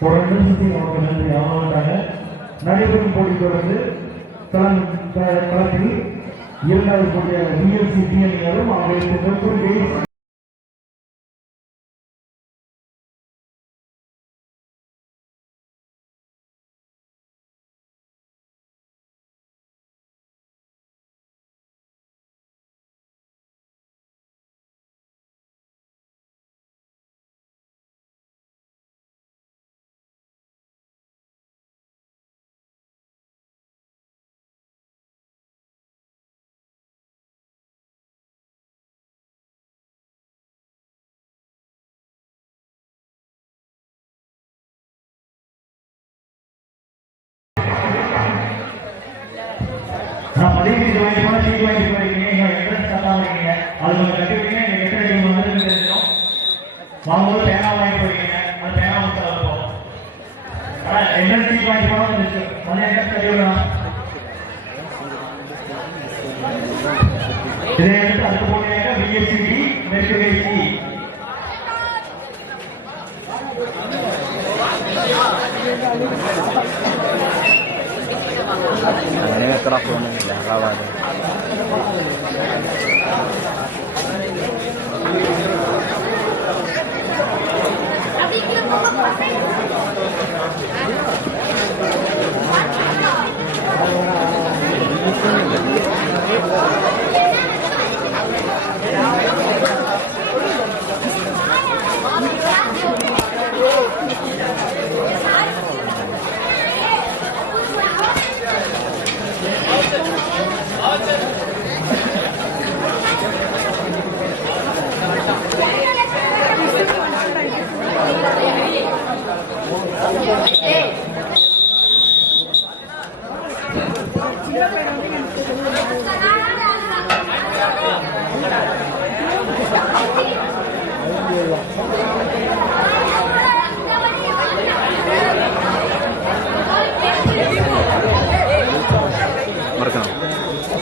தொடர்ந்து சுற்றி நமக்கு நன்றி. ஆமாட்டாங்க நடைபெறும் போட்டி தொடர்ந்து களம் களத்தில் இரண்டாவது போட்டியாக பிஎல்சி அவர்களுக்கு வாங்கி போனா போறீங்க நீங்க என்ட்ரன்ஸ் கட்டாம இருக்கீங்க அது கொஞ்சம் நீங்க எத்தனை தெரிஞ்சிடும் வாங்கும்போது பேனா வாங்கி போறீங்க அது பேனா வந்து ஆனா என்ட்ரன்ஸ் சீட் வாங்கி போனா வந்து என்ட்ரன்ஸ் கட்டி இதை எடுத்து Tiene micrófono y la.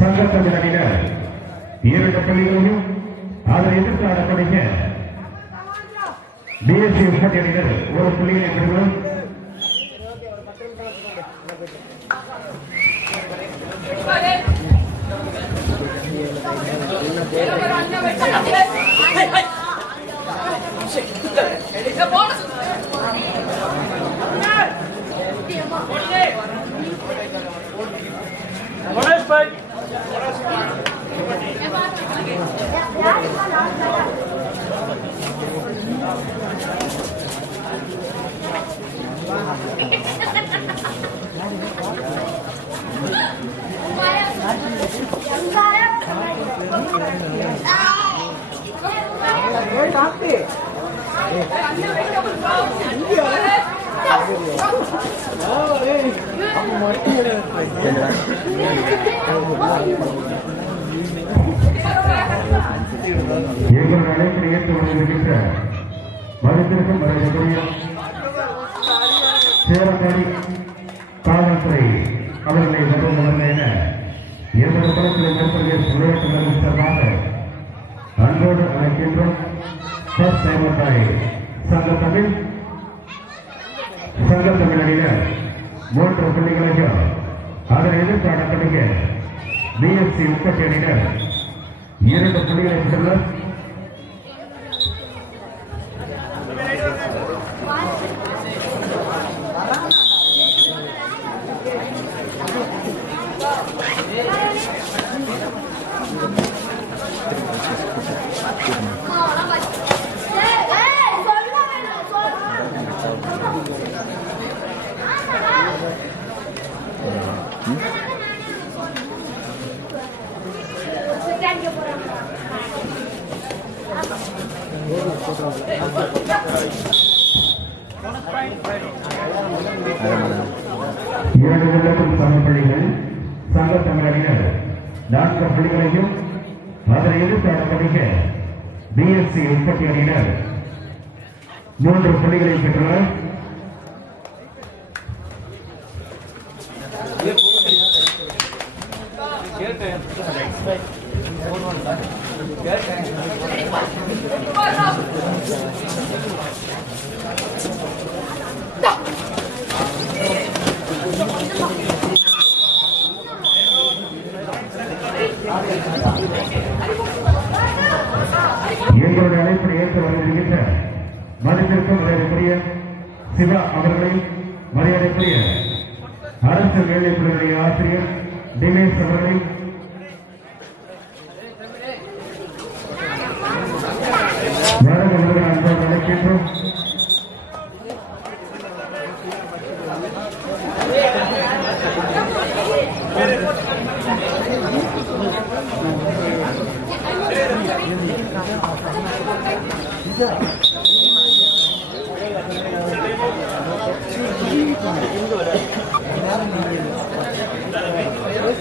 சங்கத்தின் அணியினர் இரண்டு புள்ளிகளையும் அதை எதிர்த்து ஆடக்கூடிய பிஎஸ்சி விக்கெட் அணியினர் ஒரு புள்ளிகளை பெறுகிறோம் மருந்திற்கும் மரியாதைக்குரிய சேரப்பாடி காவல்துறை அவர்களை வருவதல்ல என எமது படத்தில் மேற்கொள்கிற விளையாட்டு நலன் சார்பாக அன்போடு அழைக்கின்றோம். சர் சேவத்தாய் சங்க தமிழ் சங்க தமிழ் மூன்று புள்ளிகளையும் அதனை எதிர்த்து அடக்கடிக்க பிஎஸ்சி உற்பத்தி அணியினர் இரண்டு புள்ளிகளை பெற்றுள்ளனர் இரண்டு உள்ளக்கும் சம சங்க தமிழறிஞர் நான்கு புள்ளிகளையும் அதனை எதிர்த்து ஆடப்படுக பிஎஸ்சி உற்பத்தி அணியினர் மூன்று புள்ளிகளை பெற்றுள்ளனர் எங்களுடைய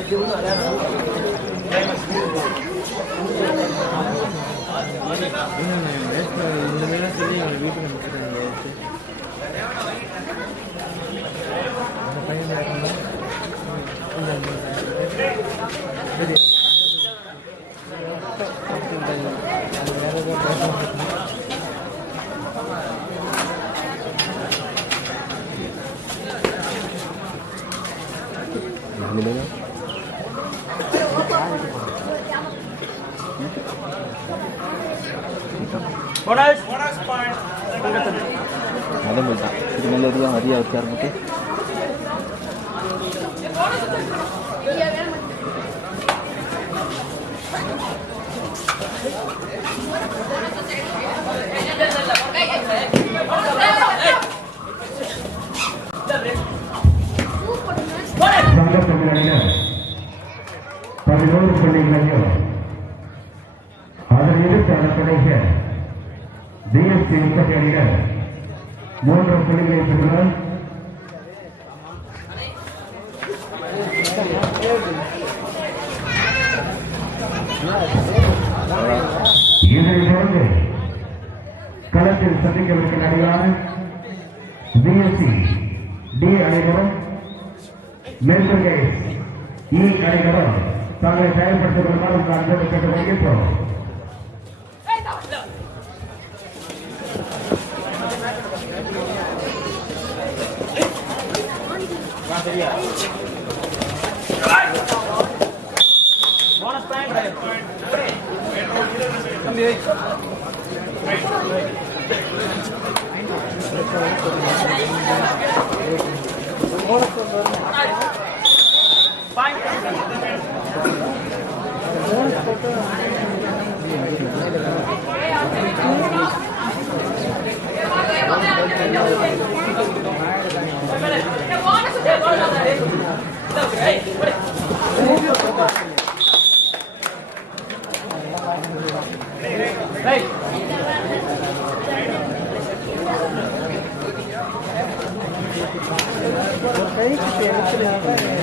Gracias. மூன்று புள்ளிகளை பெற்றுள்ளனர் இதனைத் தொடர்ந்து களத்தில் சந்திக்கவிருக்கிற அணிகளான பிஎஸ்சி டி அணியினரும் மேற்கொள்கை இ அணியினரும் தாங்களை செயல்படுத்திக் கொள்ளுமாறு உங்கள் அன்போடு கேட்டுக் கொள்கின்றோம். எங்கள் Vai. Hey! Hey!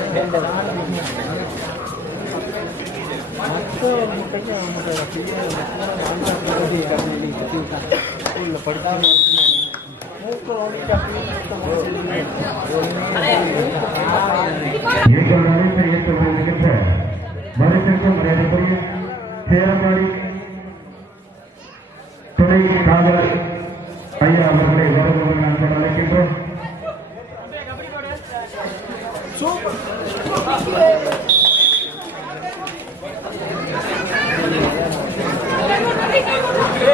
மதிப்பிற்கும் மரியாதைக்குரிய சேரமாடி Yeah.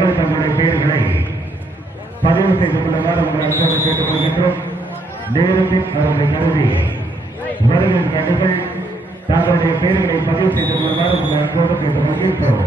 அடிகள் தங்களுடைய பெயர்களை பதிவு செய்து கொள்ளுமாறு உங்கள் அன்போடு கேட்டுக் கொள்கின்றோம். நேரத்தில் அவர்களை கருதி வருகின்ற அடிகள் தங்களுடைய பெயர்களை பதிவு செய்து கொள்ளுமாறு உங்கள் அன்போடு கேட்டுக் கொள்கின்றோம்.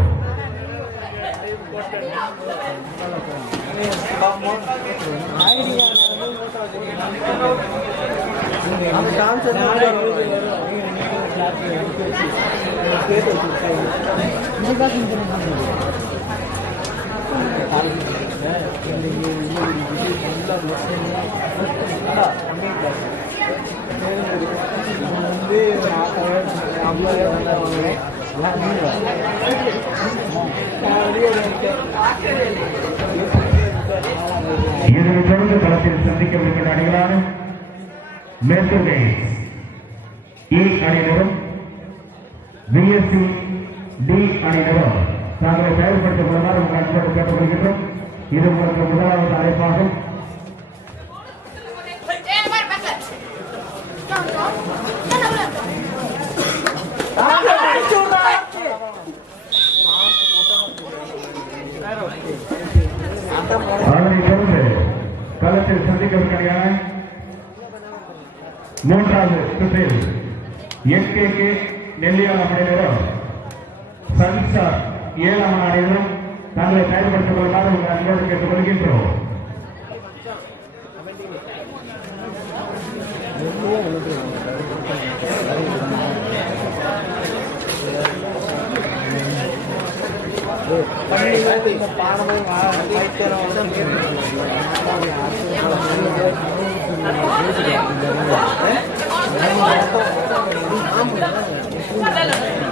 இதனைத் தொடர்ந்து களத்தில் சந்திக்கவிருக்கின்ற அணிகளான மேற்கொண்டே இ அணியினரும் பிஎஸ்சி டி அணியினரும் தாங்களை செயல்படுத்திக் கொள்ளுமாறு உங்கள் அன்போடு கேட்டுக் கொள்கின்றோம் இது உங்களுக்கு முதலாவது அழைப்பாகும் Eh, vale, pasa. ஏழாம் அனைவரும் தங்களை no, கொள்ளாத உங்கள் அன்போடு கேட்டுக் கொள்கின்றோம் மூன்றாவது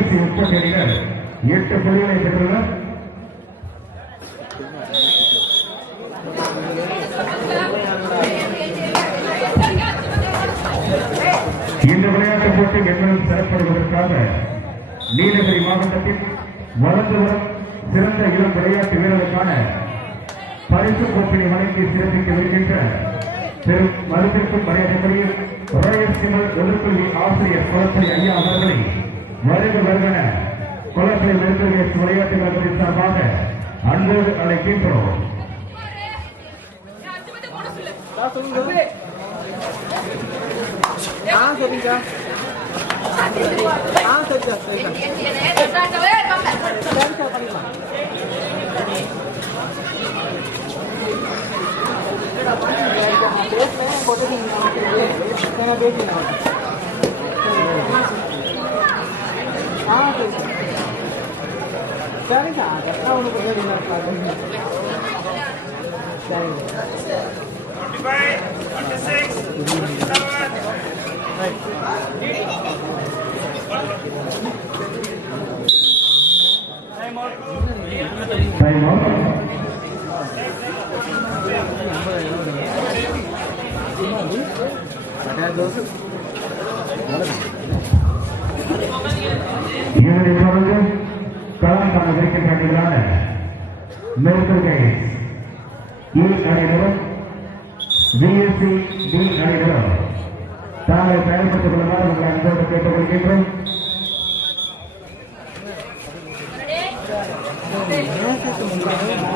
நூத்தி முப்பத்தி அணியினர் எட்டு புள்ளிகளை பெற்றுள்ளனர். இந்த விளையாட்டுப் போட்டி மென்மேலும் சிறப்படுவதற்காக நீலகிரி மாவட்டத்தில் வளர்ந்து வரும் சிறந்த இளம் விளையாட்டு வீரர்களுக்கான பரிசு கோப்பினை வழங்கி சிறப்பிக்க வருகின்ற திரு மருந்திற்கும் மரியாதைப்படியில் ராயல் சிமல் ஒதுக்கல்வி ஆசிரியர் குளப்படி ஐயா அவர்களை வருக வருகன குளத்தை விருதுகளை விளையாட்டு கழகத்தின் சார்பாக அன்போடு அழைக்கின்றோம். போட்டு நீங்க பேசுங்க சரிங்க அதெல்லாம் ஒன்றும் சரிங்க மேற்கொள்கை இ அணியினரும் பிஎஸ்சி டி அணியினரும் தாங்கள் பயன்படுத்திக் கொள்ளுமாறு உங்களை அன்போடு கேட்டுக்கொள்கின்றோம் சங்கத்தமிழ்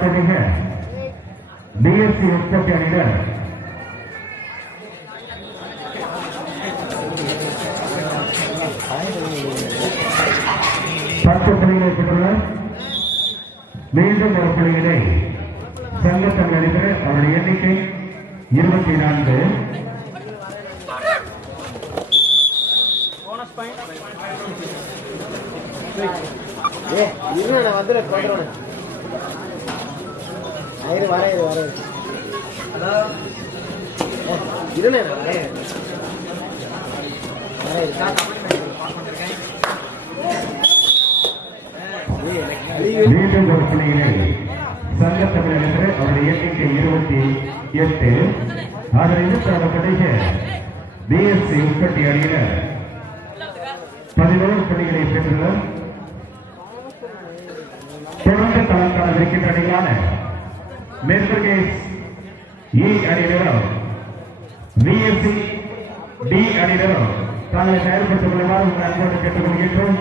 எதிர்பாரப்பட்டீங்க பிஎஸ்சி உற்பத்தி அணியினர் பத்து புள்ளிகளை பெற்றுள்ளனர் மீண்டும் ஒரு புள்ளிகளை சங்கத்தமிழ் அணியினர் அவருடைய எண்ணிக்கை இருபத்தி நான்கு. ஏ ஐரு வரேன் வரேன் இருண்ணே நான் வரேன் மீண்டும் ஒரு புள்ளிகளை சங்கத்தமிழ் என்று அவருடைய எண்ணிக்கை இருபத்தி எட்டு அதனை எதிர்பார்க்கப்பட்ட பிஎஸ்சி உற்பத்தி அணியினர். பதினோரு புள்ளிகளை பெற்றுள்ளனர் தொடர்ந்து களம் இருக்கின்ற அணிகளான மெர்கேஸ் இ அணியினரும் விஎஸ்சி டி அணியினரும் தங்களை செயல்படுத்திக் கொள்ளுமாறு உங்கள் அன்போடு கேட்டுக்கொள்கின்றோம்.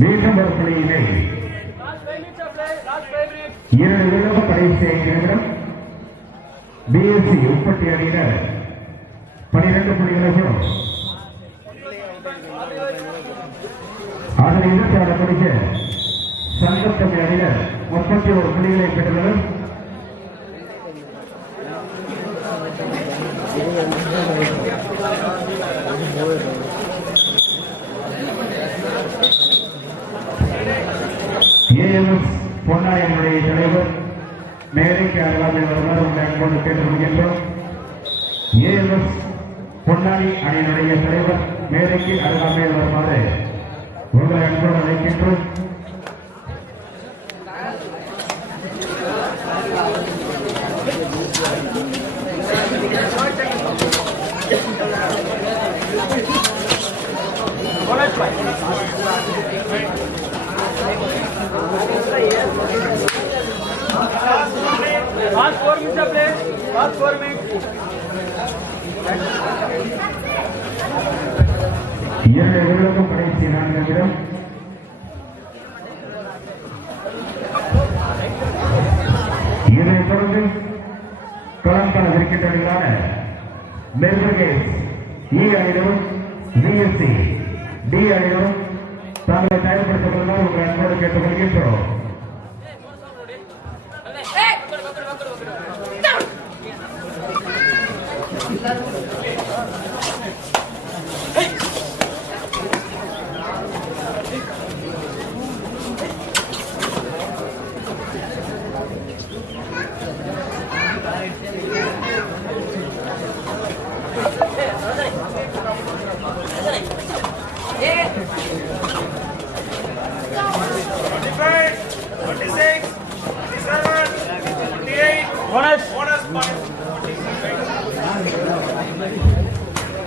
மீண்டும் ஒரு புள்ளியிலே இரண்டு விருது கடைசி ஐந்து பிஎஸ்சி உற்பத்தி அணியினர் பனிரெண்டு புள்ளிகளையும் அதனை எதிர்பார்க்கக்கூடிய சங்கத்தமிழ் அணியினர் முப்பத்தி ஒரு புள்ளிகளை பெற்றுள்ளனர். ஏஎம்எஸ் பொன்னாயனுடைய தலைவர் மேடைக்கு அருகாமையில் வருமாறு உங்களை அன்போடு கேட்டுக்கொள்கின்றோம். ஏஎம்எஸ் பொன்னாடி அணியினுடைய தலைவர் மேடைக்கு அருகாமையில் வருமாறு Mula Ekor Aikitru. Last four minutes, please. Last four minutes. Yeah, நிமிடமும் நான்கு நிமிடம் இதனைத் தொடர்ந்து களம் தர இருக்கின்றன இ அணியிலும் ஜிஎஸ்டி டி அணியிலும் தாங்களை தயார்படுத்திக் கொள்ளுமாறு உங்கள் அன்போடு கேட்டுக் கொள்கின்றோம் Bonus.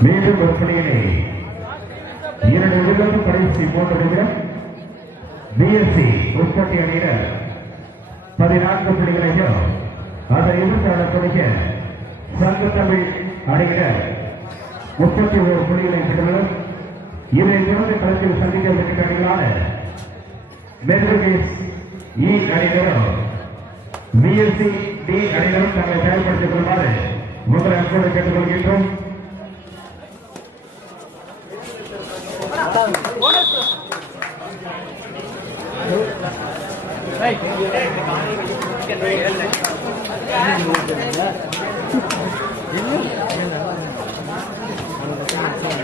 மீண்டும் ஒரு புள்ளியினை இரண்டு நிமிடம் கடைசி மூன்று நிமிடம் பிஎஸ்சி உற்பத்தி அணியினர் பதினான்கு புள்ளிகளையும் அதை எதிர்த்தாடக்கூடிய சங்க தமிழ் அணியினர் முப்பத்தி ஒரு புள்ளிகளை பெற்றுள்ளனர் இதை தொடர்ந்து களத்தில் சந்திக்க இருக்கின்ற அணிகளான மெட்ரோகேஸ் இ அணியினரும் பிஎஸ்சி டி அணியினரும் தங்களை செயல்படுத்திக் கொள்ளுமாறு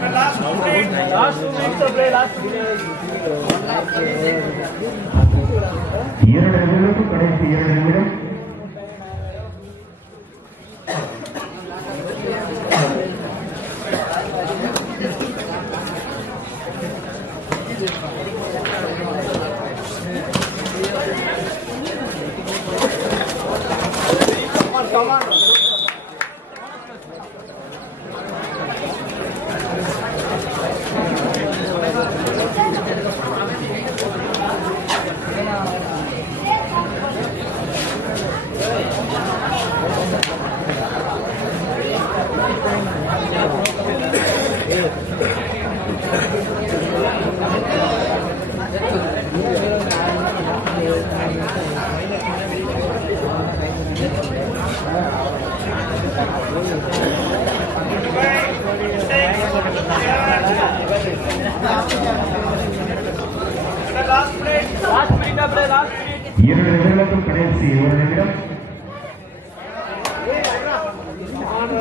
முதல் அன்போடு கேட்டுக்கொள்கின்றோம் Last two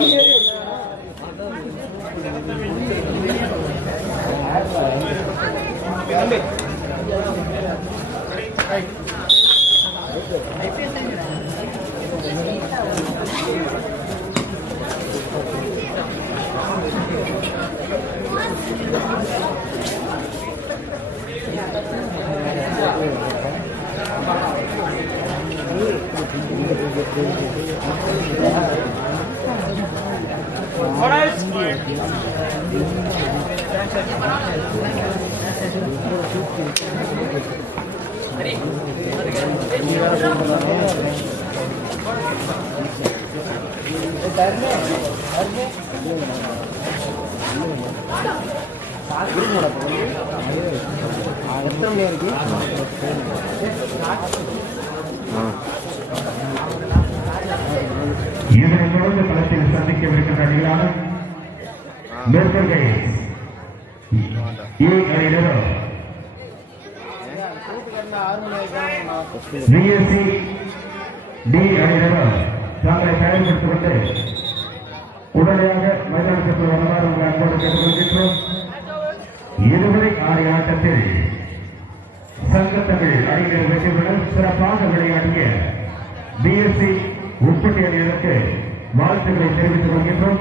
Yeah. எத்தனை மணி இருக்கு இதனை தொடர்ந்து களத்தில் சந்திக்கவிருக்கின்ற அணிகளான மேற்கொள்கை இ அணியினரும் பிஎஸ்சி டி அணியினரும் தங்களை கொண்டு உடனடியாக மைதானத்திற்கு வரலாறு உங்கள் அன்போடு கேட்டுக்கொள்கின்றோம் இதுவரை ஆறு ஆட்டத்தில் சங்கத்தமிழ் அறிஞர் வெற்றியுடன் சிறப்பாக விளையாடிய பிஎஸ்சி உற்பத்தி அணியினருக்கு வாழ்த்துக்களை தெரிவித்துக் கொள்கின்றோம்.